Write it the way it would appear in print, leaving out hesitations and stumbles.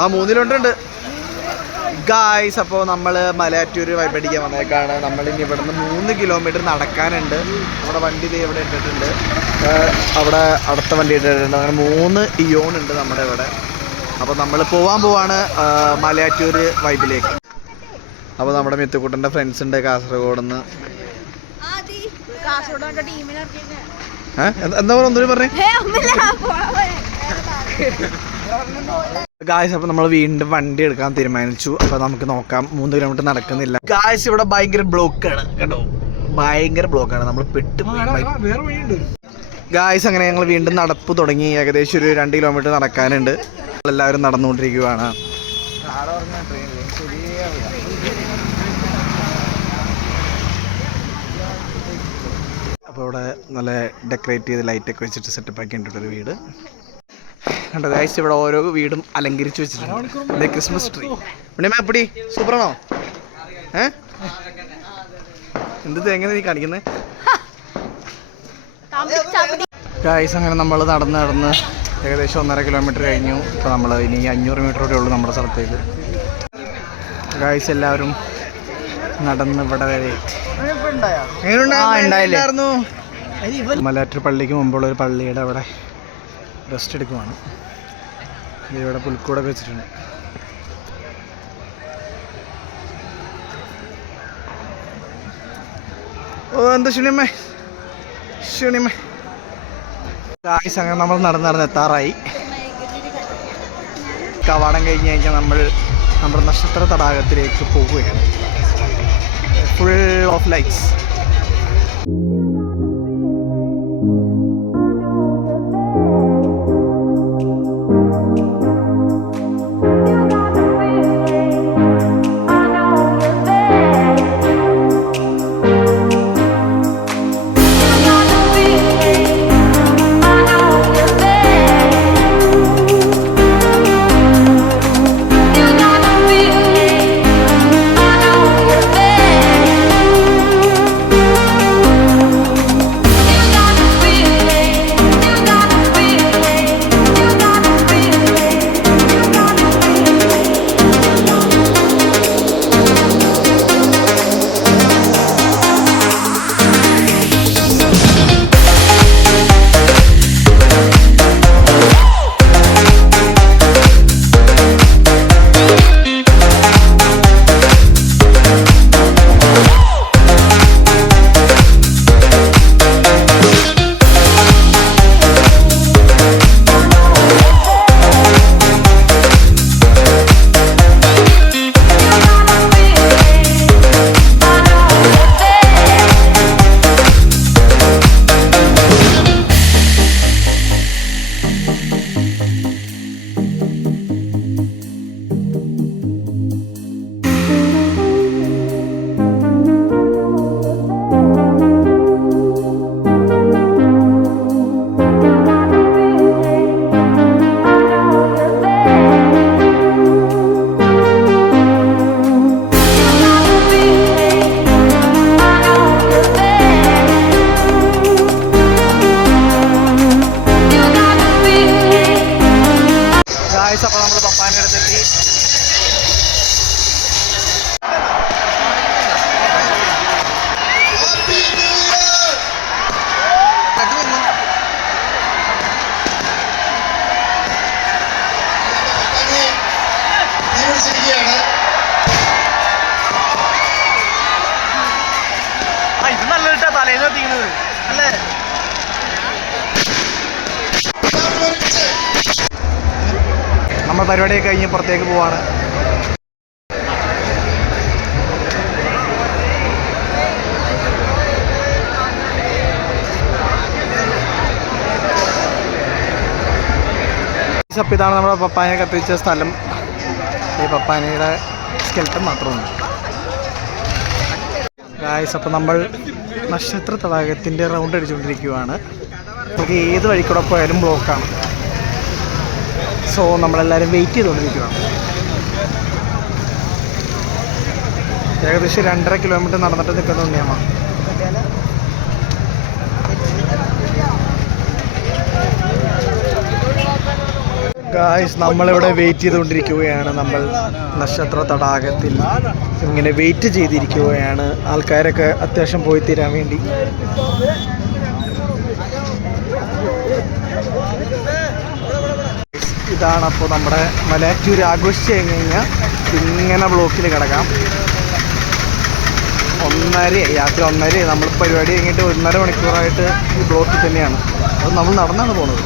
ആ 3 കിലോമീറ്റർ ഉണ്ട് ഗായ്സ്. അപ്പോൾ നമ്മൾ മലയാറ്റൂർ വൈബടിക്കാൻ വന്നേക്കാണ്. നമ്മളിനി ഇവിടുന്ന് 3 കിലോമീറ്റർ നടക്കാനുണ്ട്. നമ്മുടെ വണ്ടി ഇത് ഇവിടെ ഇട്ടിട്ടുണ്ട്, അവിടെ അടുത്ത വണ്ടി ഇട്ടിട്ടുണ്ട്. അങ്ങനെ 3 ഇയോൺ ഉണ്ട് നമ്മുടെ ഇവിടെ. അപ്പോൾ നമ്മൾ പോവാണ് മലയാറ്റൂർ വൈബിലേക്ക്. അപ്പോൾ നമ്മുടെ മിത്തുക്കുട്ടൻ്റെ ഫ്രണ്ട്സ് ഉണ്ട് കാസർഗോഡ് നിന്ന്. എന്താ പറയുക ഒന്നുകൂടി പറഞ്ഞേ ഗായ്സ്. അപ്പോൾ നമ്മൾ വീണ്ടും വണ്ടി എടുക്കാൻ തീരുമാനിച്ചു. അപ്പോൾ നമുക്ക് നോക്കാം. 3 കിലോമീറ്റർ നടക്കുന്നില്ല ഗായ്സ്. ഇവിടെ ഭയങ്കര ബ്ലോക്കാണ് കേട്ടോ, ഭയങ്കര ബ്ലോക്കാണ്. നമ്മൾ പെട്ട് ഗായ്സ്. അങ്ങനെ ഞങ്ങൾ വീണ്ടും നടപ്പ് തുടങ്ങി. ഏകദേശം ഒരു 2 കിലോമീറ്റർ നടക്കാനുണ്ട്. എല്ലാവരും നടന്നുകൊണ്ടിരിക്കുകയാണ്. അപ്പോൾ ഇവിടെ നല്ല ഡെക്കറേറ്റ് ചെയ്ത് ലൈറ്റൊക്കെ വെച്ചിട്ട് സെറ്റപ്പ് ആക്കി ഇട്ടിട്ടൊരു വീട് കണ്ടോ ഗായ്സ്. ഇവിടെ ഓരോ വീടും അലങ്കരിച്ച് വെച്ചിട്ടുണ്ട്. Christmas tree. പിന്നെ എപ്പടി സൂപ്പറാണോ? എന്ത് എങ്ങനെ നീ കാണിക്കുന്നത് ഗായ്സ്? അങ്ങനെ നമ്മൾ നടന്ന് ഏകദേശം 1.5 കിലോമീറ്റർ കഴിഞ്ഞു. ഇപ്പോൾ നമ്മൾ ഇനി 500 മീറ്റർ കൂടെ ഉള്ളൂ നമ്മുടെ സ്ഥലത്തേക്ക് ഗായ്സ്. എല്ലാവരും നടന്ന് ഇവിടെ വരെ ഉണ്ടായിരുന്നു. മലയാറ്റൂർ പള്ളിക്ക് മുമ്പുള്ള ഒരു പള്ളിയുടെ അവിടെ റെസ്റ്റ് എടുക്കുവാണ്. ഇവിടെ പുൽക്കൂടൊക്കെ വെച്ചിട്ടുണ്ട്. ഓ എന്താ ശുണിയമ്മേ ഗായ്സ്. അങ്ങനെ നമ്മൾ നടന്ന് എത്താറായി. കവാടം കഴിഞ്ഞ് കഴിഞ്ഞാൽ നമ്മൾ നമ്മുടെ നക്ഷത്ര തടാകത്തിലേക്ക് പോവുകയാണ്. Full of lights. അപ്പോൾ നമ്മൾ പപ്പാൻ്റെ അടുത്തെത്തി. ഇത് നല്ല തലേന്ന് എത്തിക്കുന്നത് അല്ലേ? നമ്മൾ പരിപാടിയൊക്കെ കഴിഞ്ഞ് പുറത്തേക്ക് പോവാണ്. ഇതാണ് നമ്മുടെ പപ്പാനെ കത്തിച്ച സ്ഥലം. ഈ പപ്പാനയുടെ സ്കെൽട്ടൻ മാത്രമുണ്ട് ഗായ്സ്. അപ്പോൾ നമ്മൾ നക്ഷത്ര തടാകത്തിൻ്റെ റൗണ്ട് അടിച്ചുകൊണ്ടിരിക്കുകയാണ്. നമുക്ക് ഏത് വഴിക്കൂടെ പോയാലും ബ്ലോക്കാണ്. സോ നമ്മളെല്ലാവരും വെയിറ്റ് ചെയ്തുകൊണ്ടിരിക്കുകയാണ്. ഏകദേശം 2.5 കിലോമീറ്റർ നടന്നിട്ട് നിൽക്കുന്നുണ്ട് ഞാൻ. ഗായ്സ് നമ്മളിവിടെ വെയിറ്റ് ചെയ്തുകൊണ്ടിരിക്കുകയാണ്. നമ്മൾ നക്ഷത്ര തടാകത്തിൽ ഇങ്ങനെ വെയിറ്റ് ചെയ്തിരിക്കുകയാണ്. ആൾക്കാരൊക്കെ അത്യാവശ്യം പോയി തീരാൻ വേണ്ടി. ഇതാണ് അപ്പോൾ നമ്മുടെ മലയാറ്റൂർ ആഘോഷിച്ച് കഴിഞ്ഞാൽ ഇങ്ങനെ ബ്ലോക്കിൽ കിടക്കാം. 1:30 രാത്രി 1:30 നമ്മൾ പരിപാടി കഴിഞ്ഞിട്ട് 1.5 മണിക്കൂറായിട്ട് ഈ ബ്ലോക്കിൽ തന്നെയാണ്. അത് നമ്മൾ നടന്നാണ് പോകുന്നത്.